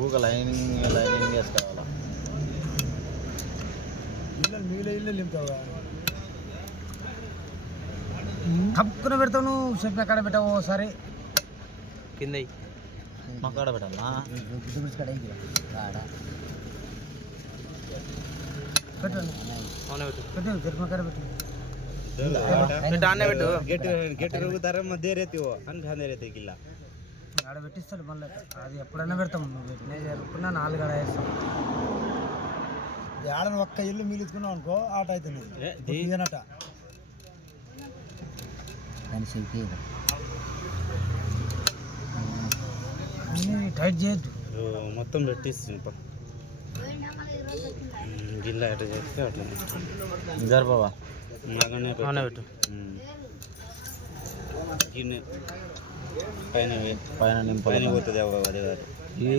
ఊక lining lining వేసుకోవాలా కప్పుకుని పెడతావు నువ్వు చెప్పి ఎక్కడ పెట్టావు సరే కింద మా కాడ పెట్టాలా పెట్టండి పెట్టు చెప్పి కాడ పెట్టు ఆడ పెట్టిస్తాడు మళ్ళీ అది ఎప్పుడైనా పెడతాం నువ్వు పెట్టినా జరుపుకున్నా 4 ఆడ వేస్తాం ఆడని ఒక్క ఇల్లు మిగిలించుకున్నావు అనుకో ఆట అవుతుంది ఇదనట టైట్ చేయొద్దు మొత్తం పెట్టిస్తుంది గిల్ల అట్లా చేస్తే అట్లా నిజారు బాబా పెట్టు పైన పైన పైన పోతుంది అదే కాదు ఏ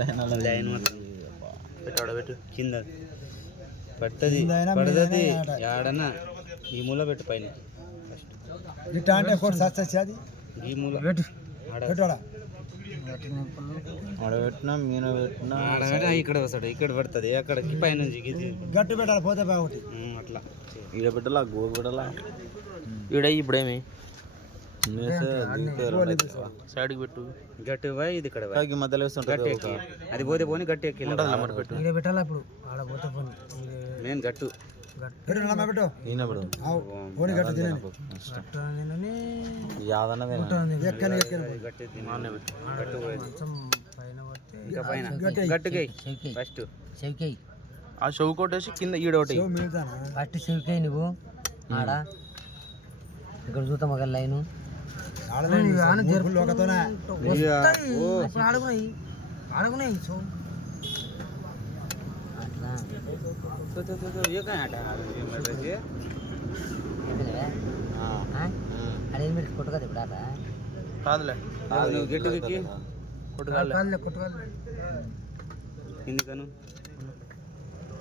లైన్ లైన్ పెట్టాడు పెట్టు కింద పడుతుంది పడుతుంది ఆడన్నా ఈ మూల పెట్టు పైన ఈ మూల పెట్టు ఆడబెట్టినా మీన పెట్టినా ఇక్కడ వస్తాడు ఇక్కడ పడుతుంది అక్కడికి పైనుంచి గట్టి పెట్టాలి పోతే బాగుంది అట్లా ఈడ పెట్టాలా గోగు పెట్టాలా ఈడ ఇప్పుడేమి సైడ్కి పెట్టు గట్టి పోయి ఇది ఇక్కడ మధ్యలో వేస్తుంటుంది అది పోతే పోని గట్టి ఎక్కి పెట్టు ఈడ పెట్టాలా ఇప్పుడు ఆడ పోతే పోని నేను గట్టు ఆ షవ్ కొట్టేసి కింద ఈడొకటి ఫస్ట్ చెవికాయ నువ్వు ఆడ ఇక్కడ చూద్దాం ఒక లైను ఆడుకున్నాయి కొట్టుకోదు ఇప్పుడు ఆట కాదులే గట్టి ఎందుకను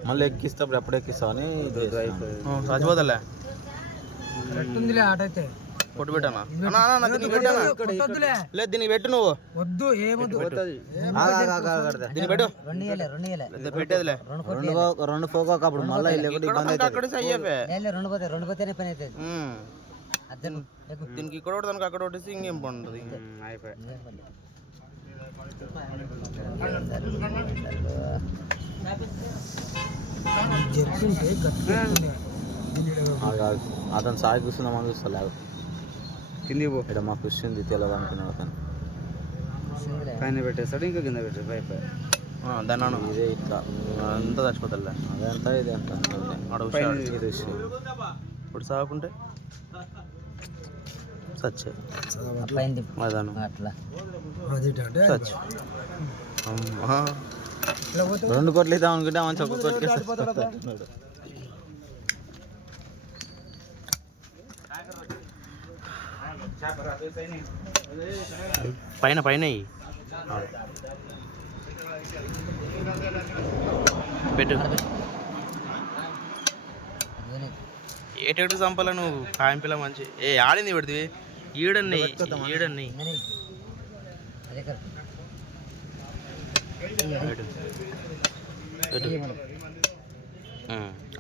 మళ్ళీ ఎక్కిస్తాప్పుడు ఎప్పుడు ఎక్కిస్తావు అని చచ్చిపోతలే ఉందిలే ఆట అయితే కొట్టు పెట్టానా లేదు దీనికి పెట్టు నువ్వు వద్దు ఏమొద్దు దీన్ని పెట్టు పెట్టేదిలే రెండు పోక అప్పుడు మళ్ళీ రెండు పోతేనే పని అవుతుంది దీనికి ఇక్కడ ఒకటి దానికి అక్కడ ఒకటి ఇంకేం పండుతుంది అతను సాయి కూర్చుందామని చూస్తా లేదు కింది పో ఇక్కడ మాకు కూర్చుంది తెలియదు అనుకున్నాడు అతను పైన పెట్టేస్తాడు ఇంకా కింద పెట్టాడు పై దాన్ని ఇదే ఇట్లా అంతా చచ్చిపోతా అదంతా ఇది అంత ఇది ఇప్పుడు సాగుకుంటే సచ్చే సచ్ 2 కోట్లు ఇద్దాం అనుకుంటే మంచి ఒక కోట్లకి పైన పైన పెట్టు ఏటెటు చంపాల నువ్వు కాయంపిల్ల మంచి ఏ ఆడింది పెడితే ఈడన్ని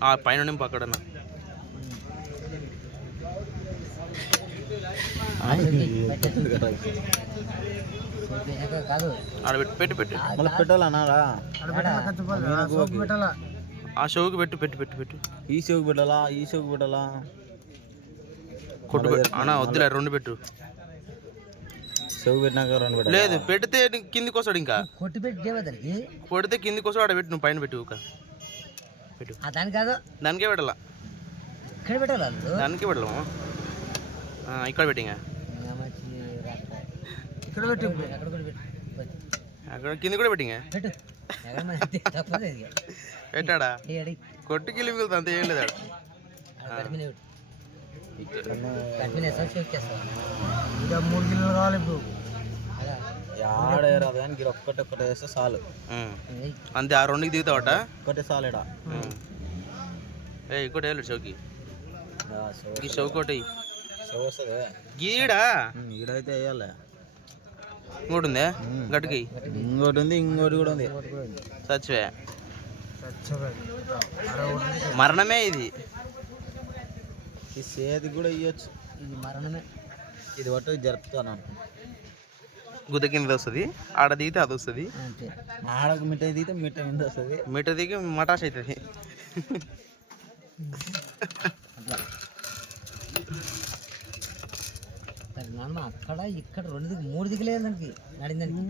ఆ పైన నింపు అక్కడన్నా పెట్టు పెట్టాలన్నా ఆ షోకి పెట్టు ఈ షోకి పెట్టాలా కొట్టు అన్నా వద్దులే 2 పెట్టు షోకి పెట్టినాక 2 పెట్టు లేదు పెడితే కిందికి వస్తాడు ఇంకా కొడితే కిందికి వస్తాడు ఆడ పెట్టు నువ్వు పైన పెట్టు పెట్టు దానికే పెట్టాలా దానికే పెట్టాలా ఇక్కడ పెట్టి అక్కడ కింద కూడా పెట్టి పెట్టాడా కొట్టు కిల్లి మిగులుతా అంత ఏం లేదా ఇంకా 3 కిలోలు కావాలి ఇప్పుడు ఆడేరాదు కానీ ఒక్కటి వేస్తే చాలు అంతే ఆ 2కి దిగుతావట ఒకటే చాలేడా ఇంకోటి వేయలేడు షోకి ఈ షోకోటి వస్తుంది గీడా ఈడైతే వేయాలి. ఇంకోటి ఉందే గట్టుకి, ఇంకోటి ఉంది, ఇంకోటి కూడా ఉంది. సచ్చివే మరణమే ఇది. ఈ సేది కూడా ఇవ్వచ్చు. ఇది మరణమే. ఇది పట్టు జరుపుతాను. గుద్ద కింద వస్తుంది, ఆడ దిగితే అది వస్తుంది, అంతే. ఆడకు మిఠాయి దిగితే మిఠాయి కింద వస్తుంది. మీట దిగి మటాష్ అవుతుంది. సరే నాన్న అక్కడ ఇక్కడ 2 దిక్కు 3 దిక్కులేదు దానికి నడిందానికి.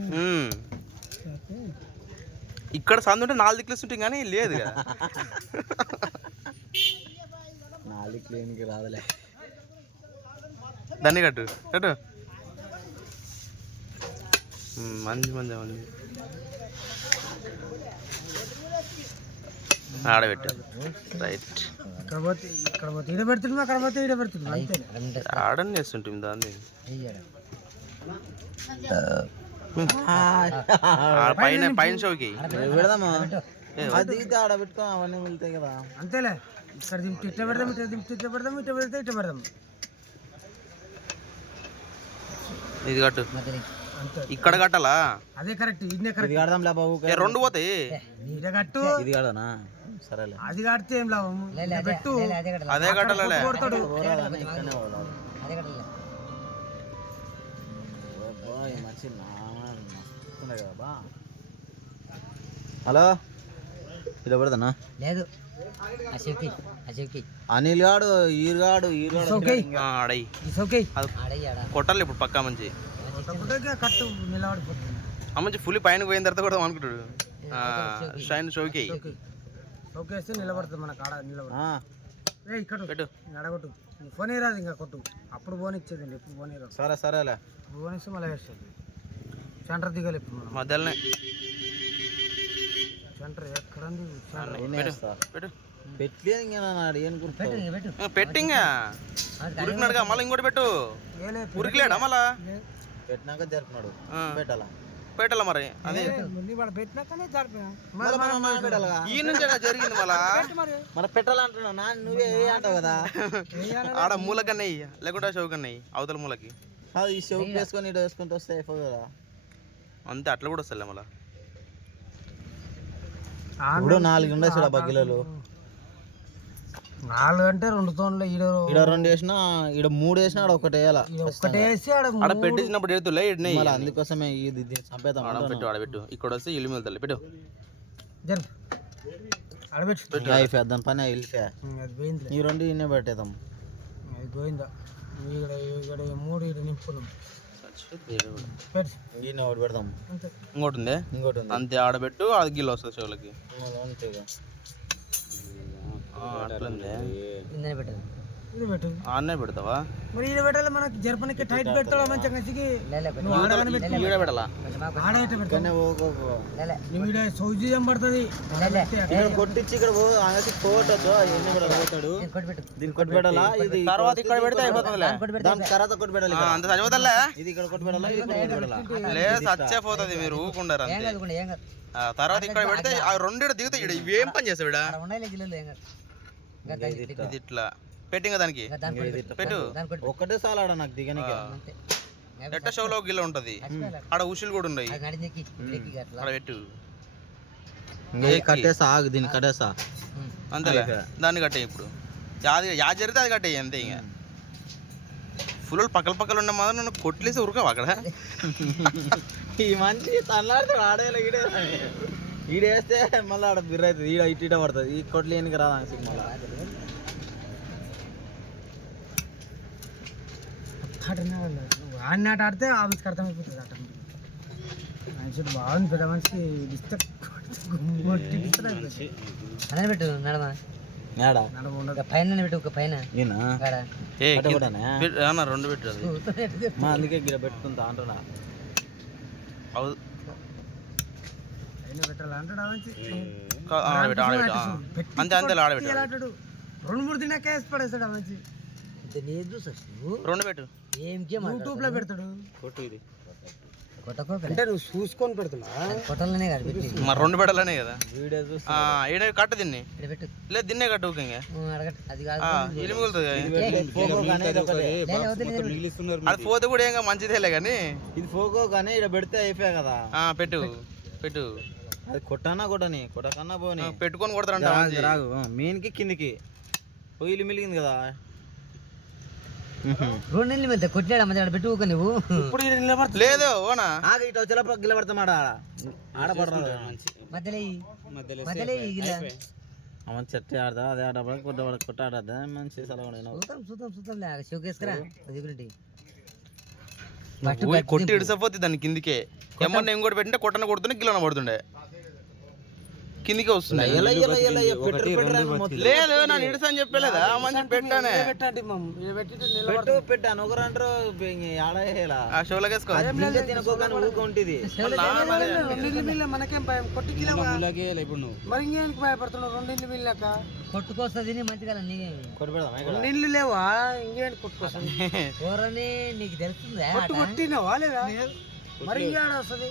ఇక్కడ సందు ఉంటే 4 దిక్కులు ఉంటాయి కానీ లేదు కదా. 4 క్లీన్కి రాదులే. దాన్ని కట్టు కట్టు. మంచి మంచి మంచి ఆడబెట్టు. రైట్. ఇక్కడ పోతే ఈడ పెడుతున్నాం, అక్కడ పోతే ఈడ పెడుతున్నాం. అంతే. ఆడని చేస్తుంటుంది దాన్ని. పైన పైన షోకి పెడదామా? అది దిగితే ఆడ పెట్టుకో, అవన్నీ వెళ్తాయి కదా. అంతేలే. ఇక్కడ దింపి ఇట్లా పెడదాం, ఇట్లా దింపి ఇట్లా పెడదాం, ఇట్లా పెడితే ఇట్లా పెడదాం. ఇది కట్టు. ఇక్కడ కట్టాలా? అదే కరెక్ట్. ఇది ఇది కడదాంలే బాబు. 2 పోతాయి. ఈడ కట్టు. ఇది కడనా? సరేలే. అది కడితే ఏం లాభం? పెట్టు. అదే కట్టాలే. కొడతాడు. హలో, ఇలా పెడతానా? లేదు అనిల్ గాడు, ఈరుగాడు ఆడయి కొట్టాలి ఇప్పుడు పక్కా మంచి. కట్టు నిలబడిపోతుంది. మంచి ఫుల్ పైన పోయిన తర్వాత కూడా అనుకుంటాడు. షైన్ షోకి షోకేస్తే నిలబడుతుంది మన కాడ. నిలబడి ఇక్కడ పెట్టు. అడగొట్టు. ఫోన్ రాదు ఇంకా కొట్టు. అప్పుడు ఫోన్ ఇచ్చేదండి, ఇప్పుడు ఫోన్ రాదు. సరే సరేలే. ఫోన్ ఇస్తే మళ్ళీ వేస్తుంది. సెంటర్ దిగాలి ఇప్పుడు మనం. మధ్యలోనే సెంటర్ ఎక్కడ ఉంది? పెట్టింగా ఉరికినాడుగా, మళ్ళీ ఇంకోటి పెట్టు. ఉరికిలేడా మళ్ళా? పెట్టినాక జరుపున్నాడు. పెట్టాలా? పెట్టాలా మరి? అదే పెట్టినాకనే ఈ నుంచే జరిగింది. మళ్ళా మరి పెట్టాలంటున్నా, నువ్వే అంటావు కదా. ఆడ మూలకన్నా లేకుంటే షౌకన్నా అవతల మూలకి. ఈ షౌక్ వేసుకొని ఇటు వేసుకుంటూ వస్తే అయిపోయి కదా. అంతే, అట్లా కూడా వస్తలే మళ్ళా. ఇప్పుడు 4 ఉండే చూడ బగ్గిలలో. 4 అంటే 2 తోన్లు. ఈడ 2 వేసినా, ఈడ 3 వేసినా, ఆడ ఒకటి వేయాల. ఒకటి వేసి ఆడ పెట్టించినప్పుడు ఎడుతులే. అందుకోసమే ఇది చంపేద్దాం. పెట్టు, ఆడబెట్టు. ఇక్కడ వస్తే ఇల్లు వెళ్తాయి. పెట్టు. అయిపోద్దాం పని. వెళ్ళిపోయా ఈ 2 ఇన్నే పెట్టేద్దాం. అది పోయిందా? ఇక్కడ 3 ఈడ నింపుకున్నాం. ఒకటి పెడదాం. ఇంకోటి ఉంది, ఇంకోటి ఉంది. అంతే. ఆడబెట్టు, అది గిల్లు వస్తుంది చెవులకి. ఆన్నే పెడతావా? మరి ఈడ పెట్టాలి మనకి. జర్పనికి టైట్ పెడతాడు మంచిగా. ఈడ పెట్టాలా? సౌజీ పడుతుంది. కొట్టించి ఇక్కడ పోతాడు. దీన్ని కొట్టి పెట్టాలా? ఇది తర్వాత ఇక్కడ పెడితే అయిపోతుందిలే. తర్వాత కొట్టి పెట్టాలి. అంత చదిపోతాలే. ఇది ఇక్కడ కొట్టి పెట్టాలా? ఇది కొట్టి పెట్టాలా? లేదు, సచ్చిపోతుంది. మీరు ఊకుండారు అంతే. తర్వాత ఇక్కడ పెడితే ఆ 2 దిగుతాయి. ఇవేం పని చేస్తావు? ఇది ఇట్లా పెట్టింగా దానికి పెట్టు. ఒక్కటే సాలాడ నాకు దిగనికి. ఎట్ట షోలో గిల్ల ఉంటది. ఆడ ఉషులు కూడా ఉన్నాయి. ఆడ పెట్టు. కట్టేసా, దీన్ని కట్టేసా. అంతేలే, దాన్ని కట్టాయి. ఇప్పుడు యా జరిగితే అది కట్టాయి అంతే. ఇంకా ఫుల్ పక్కల ఉన్న మాత్రం నన్ను కొట్లేసి ఉరకవు అక్కడ. ఈ మంచి తల్లాడితే ఆడేలా ఈడేస్తే మళ్ళీ ఆడ బిర్ర అవుతుంది. ఈడ ఇటు పడుతుంది. ఈ కొట్లేనికి రాదా మళ్ళీ. ఆడినాట ఆడితే ఆఫీస్కి అర్థమైపోతుంది. అట మనిషి బాగుంది. పెద్ద మనిషి పెట్టు. నడమా పైన పెట్టు. ఒక పైన 2 పెట్టు. అందుకే గిర పెట్టుకుంటా అంటున్నా. అంతే అంతే ఆడబెట్టు. 2-3 తిన్నాక వేసి పడేస్తాడు మంచి. 2 పెట్టు. యూట్యూబ్ లో పెడతాడు. కొట్టు ఇది కొట్టకోక అంటే నువ్వు చూసుకొని పెడుతున్నా కొట్టాలనే కాదు పెట్టి మరి 2 బెడలనే కదా వీడియో చూసి ఈడ కట్ట దీన్ని ఇక్కడ పెట్టు లేదు దీన్నే కట్టు ఊకంగా అడగట్ అది కాదు ఇల్లు మిగులుతుంది ఫోకో కానీ ఇది ఒకటి. అది పోతే కూడా ఏం మంచిదేలే కానీ ఇది ఫోకో కానీ ఇక్కడ పెడితే అయిపోయా కదా. పెట్టు పెట్టు అది కొట్టానా కొట్టని కొట్టకన్నా పోని పెట్టుకొని కొడతారంట మంచి. రాగు మెయిన్కి కిందికి పొయ్యిలు మిలిగింది కదా. 2 నెలలు మీద కొట్టినాడు మధ్య ఆడ పెట్టు ఊక నువ్వు ఇప్పుడు ఈడ నిలబడుతుంది లేదు ఓనా ఆగ ఇటు వచ్చేలా గిల్లబడతామాడ ఆడపడరా మధ్యలో మధ్యలో గిలా అమ్మ చెట్టు ఆడదా అదే ఆడబడ కొట్ట ఆడదా మంచి సలహా చూద్దాం షోకేసుకురా సెక్యూరిటీ కొట్టి ఇడిసపోతే దాన్ని కిందికే ఏమన్నా ఇంకోటి పెట్టింటే కొట్టన కొడుతుండే గిల్లన పడుతుండే కిందికే వస్తుంది లేదు నన్ను ఇడిసా అని చెప్పలేదా మంచి పెట్టానే పెట్టండి ఈడ పెట్టిட்டு పెట్టు పెట్టాను ఒకరు అంటారు ఆడేలా ఆ షోలోకి వేసుకో తినకోగానే ఊరుకుంటుంది. రెండిల్లు మిల్ల మనకేం భయం కొట్టికిలా మరి ఇంకేందుకు భయపడుతున్నావు 2 ఇల్లు మిల్లాక కొట్టుకొస్తుంది మంచిగా నీకే కొట్టు పెడదాం 2 ఇల్లు లేవా ఇంకేంటి కొట్టుకొస్తుంది కూరని నీకు తెలుస్తుందా కొట్టినవా లేదా మరి ఇంకేడ వస్తుంది